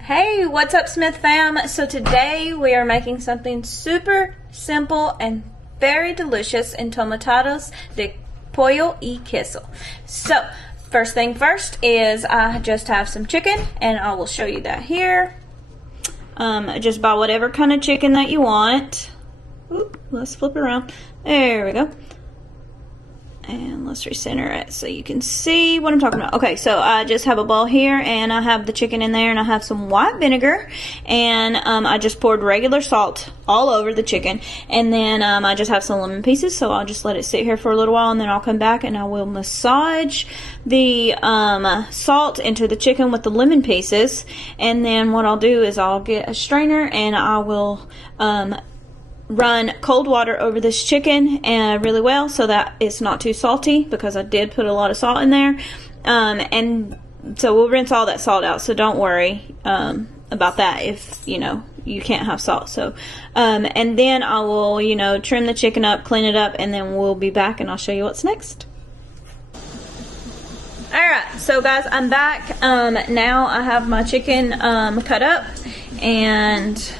Hey, what's up, Smith fam? So today we are making something super simple and very delicious, entomatadas de pollo y queso. So first thing first is I just have some chicken, and I will show you that here. Just buy whatever kind of chicken that you want. Oop, let's flip it around. There we go. And let's recenter it so you can see what I'm talking about. Okay, so I just have a bowl here, and I have the chicken in there, and I have some white vinegar, and I just poured regular salt all over the chicken, and then I just have some lemon pieces, so I'll just let it sit here for a little while, and then I'll come back and I will massage the salt into the chicken with the lemon pieces, and then what I'll do is I'll get a strainer, and I will run cold water over this chicken really well so that it's not too salty, because I did put a lot of salt in there, and so we'll rinse all that salt out, so don't worry about that if you can't have salt. So and then I will trim the chicken up, clean it up, and then we'll be back and I'll show you what's next. Alright, so guys, I'm back. Now I have my chicken cut up, and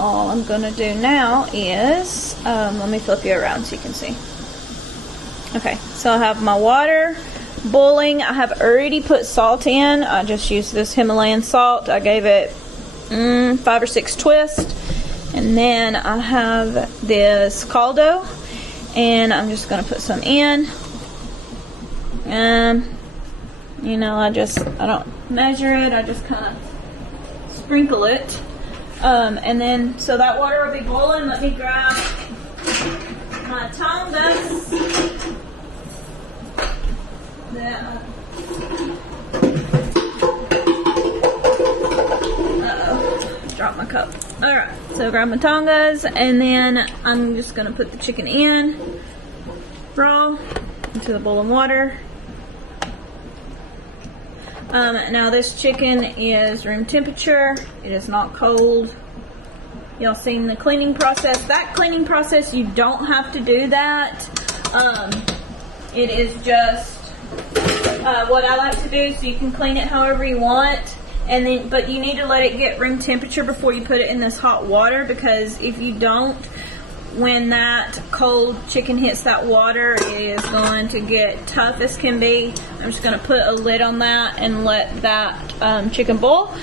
all I'm gonna do now is, let me flip you around so you can see. Okay, so I have my water boiling. I have already put salt in. I just used this Himalayan salt. I gave it 5 or 6 twists. And then I have this caldo, and I'm just gonna put some in. I don't measure it, I just kind of sprinkle it. And then, so that water will be boiling. Let me grab my tongas. Uh-oh, dropped my cup. Alright, so grab my tongas, and then I'm just going to put the chicken in, raw, into the boiling water. Now this chicken is room temperature. It is not cold. Y'all seen the cleaning process. That cleaning process, you don't have to do that. It is just what I like to do, so you can clean it however you want. And then, but you need to let it get room temperature before you put it in this hot water, because if you don't, when that cold chicken hits that water, it is going to get tough as can be. I'm just going to put a lid on that and let that chicken boil.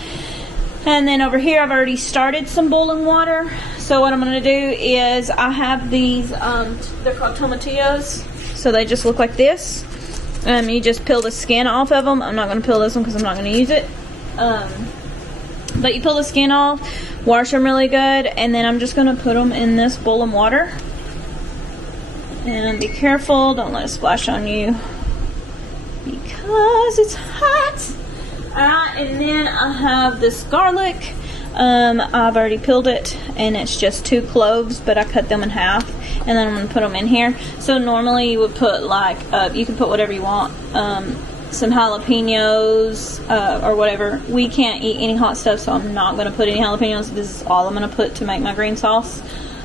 And then over here, I've already started some boiling water. So what I'm going to do is, I have these, they're called tomatillos. So they just look like this. You just peel the skin off of them. I'm not going to peel this one because I'm not going to use it. But you peel the skin off, wash them really good, and then I'm just going to put them in this bowl of water. And be careful, don't let it splash on you, because it's hot. Alright, and then I have this garlic. I've already peeled it, and it's just 2 cloves, but I cut them in half, and then I'm going to put them in here. So normally you would put you can put whatever you want. Some jalapenos or whatever. We can't eat any hot stuff, so I'm not going to put any jalapenos. This is all I'm going to put to make my green sauce.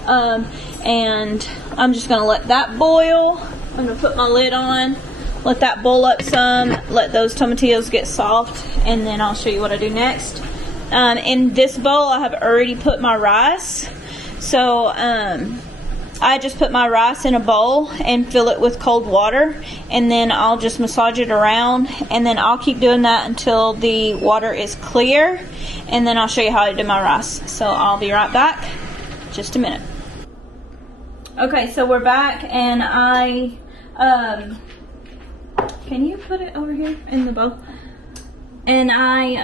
And I'm just going to let that boil. I'm going to put my lid on, let that boil up some, let those tomatillos get soft, and then I'll show you what I do next. In this bowl, I have already put my rice. So I just put my rice in a bowl and fill it with cold water, and then I'll just massage it around, and then I'll keep doing that until the water is clear, and then I'll show you how I do my rice. So I'll be right back, just a minute. Okay, so we're back, and I can you put it over here in the bowl? And I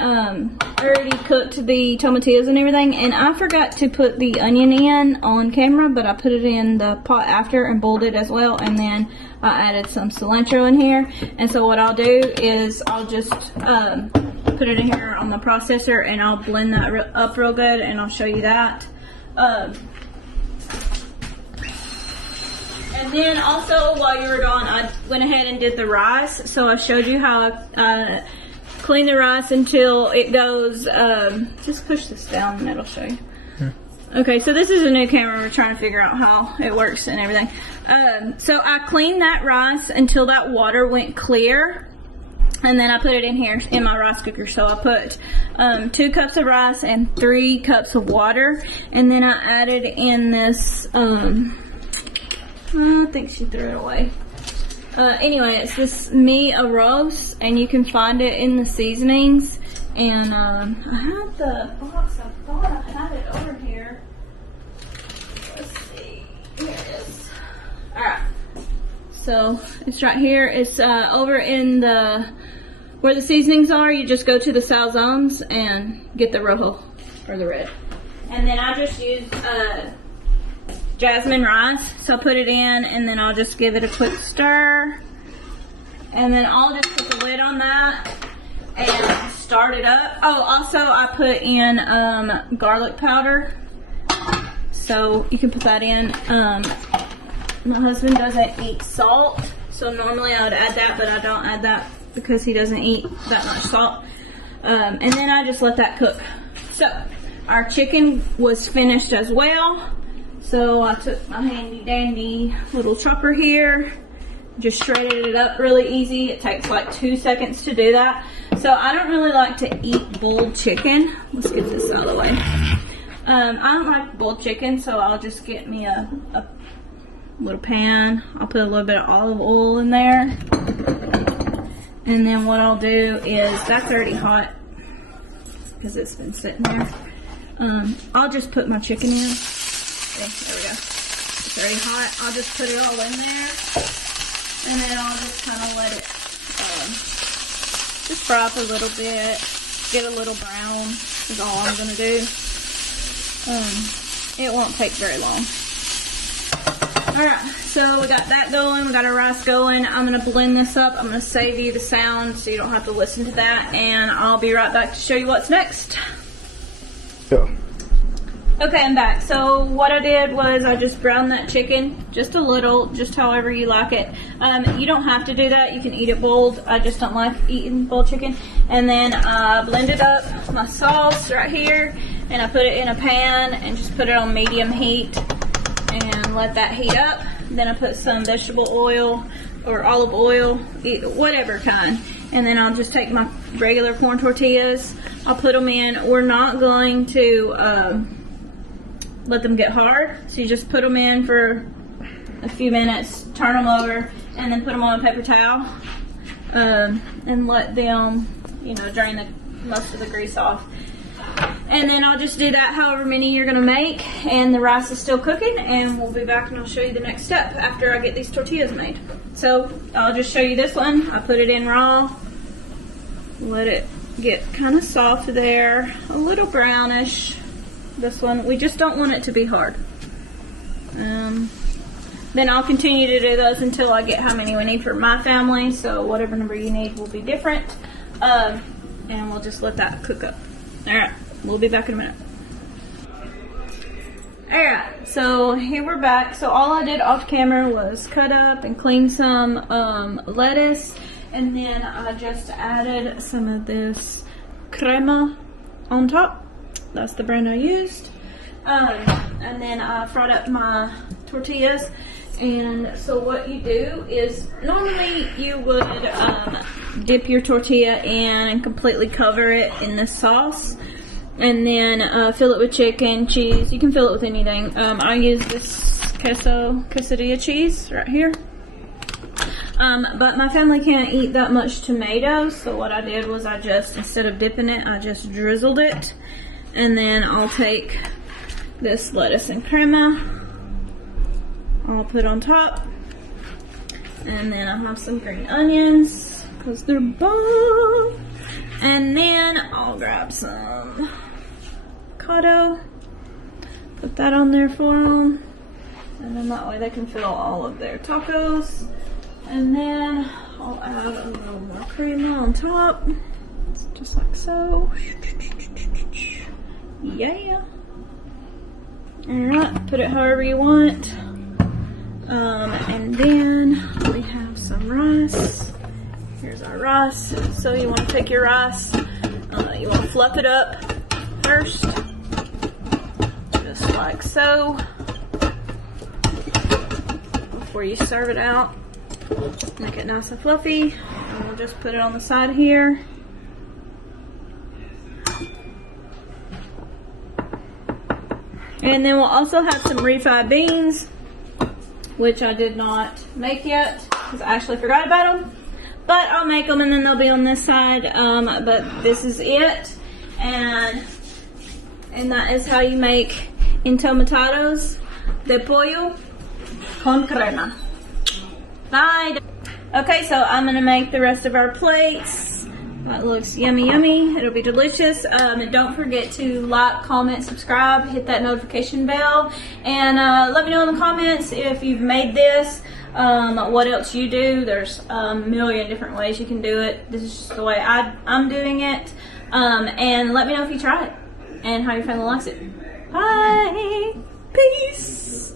already cooked the tomatillos and everything, and I forgot to put the onion in on camera, but I put it in the pot after and boiled it as well, and then I added some cilantro in here. And so what I'll do is I'll just put it in here on the processor, and I'll blend that up real good, and I'll show you that. And then also, while you were gone, I went ahead and did the rice. So I showed you how I clean the rice until it goes, just push this down and it'll show you. Okay, so this is a new camera. We're trying to figure out how it works and everything. So I cleaned that rice until that water went clear. And then I put it in here in my rice cooker. So I put 2 cups of rice and 3 cups of water. And then I added in this, I think she threw it away. Anyway, it's this mi arroz, and you can find it in the seasonings. And I have the box. I thought I had it over here. Let's see. Here it is. Alright. So it's right here. It's over in the where the seasonings are. You just go to the salzones and get the rojo or the red. And then I just use jasmine rice. So I'll put it in, and then I'll just give it a quick stir. And then I'll just put the lid on that and start it up. Oh, also I put in garlic powder. So you can put that in. My husband doesn't eat salt, so normally I would add that, but I don't add that because he doesn't eat that much salt. And then I just let that cook. So our chicken was finished as well. So I took my handy dandy little chopper here, just shredded it up really easy. It takes like 2 seconds to do that. So I don't really like to eat boiled chicken. Let's get this out of the way. I don't like boiled chicken, so I'll just get me a little pan. I'll put a little bit of olive oil in there. And then what I'll do is, that's already hot because it's been sitting there. I'll just put my chicken in. Okay, there we go. It's already hot. I'll just put it all in there. And then I'll just kind of let it just fry up a little bit. Get a little brown is all I'm going to do. It won't take very long. Alright, so we got that going, we got our rice going. I'm going to blend this up. I'm going to save you the sound so you don't have to listen to that. And I'll be right back to show you what's next. Go. Okay, I'm back. So what I did was I just browned that chicken just a little, just however you like it. You don't have to do that. You can eat it boiled. I just don't like eating boiled chicken. And then I blended up my sauce right here, and I put it in a pan and just put it on medium heat and let that heat up. Then I put some vegetable oil or olive oil, whatever kind. And then I'll just take my regular corn tortillas. I'll put them in. We're not going to let them get hard. So you just put them in for a few minutes, turn them over, and then put them on a paper towel. And let them, drain most of the grease off. And then I'll just do that however many you're going to make, and the rice is still cooking, and we'll be back and I'll show you the next step after I get these tortillas made. So I'll just show you this one. I put it in raw, let it get kind of soft there, a little brownish. This one, we just don't want it to be hard. Then I'll continue to do those until I get how many we need for my family, so whatever number you need will be different. And we'll just let that cook up. Alright, we'll be back in a minute. Alright, so here we're back. So all I did off camera was cut up and clean some lettuce, and then I just added some of this crema on top. That's the brand I used. And then I fried up my tortillas. And so what you do is, normally you would dip your tortilla in and completely cover it in this sauce, and then fill it with chicken, cheese. You can fill it with anything. I use this quesadilla cheese right here. But my family can't eat that much tomatoes, so what I did was I just, instead of dipping it, I just drizzled it. And then I'll take this lettuce and crema, I'll put on top, and then I have some green onions because they're bomb. And then I'll grab some avocado, put that on there for them, and then that way they can fill all of their tacos. And then I'll add a little more cream on top, just like so. Yeah. Alright, put it however you want. And then we have some rice. Here's our rice. So you want to take your rice, you want to fluff it up first, just like so, before you serve it out. Make it nice and fluffy. And we'll just put it on the side here. And then we'll also have some refried beans, which I did not make yet because I actually forgot about them. But I'll make them and then they'll be on this side. But this is it. And that is how you make entomatadas de pollo con crema. Bye. Okay, so I'm going to make the rest of our plates. That looks yummy, yummy. It'll be delicious. And don't forget to like, comment, subscribe, hit that notification bell, and let me know in the comments if you've made this, what else you do. There's a million different ways you can do it. This is just the way I'm doing it. And let me know if you try it and how your family likes it. Bye. Peace.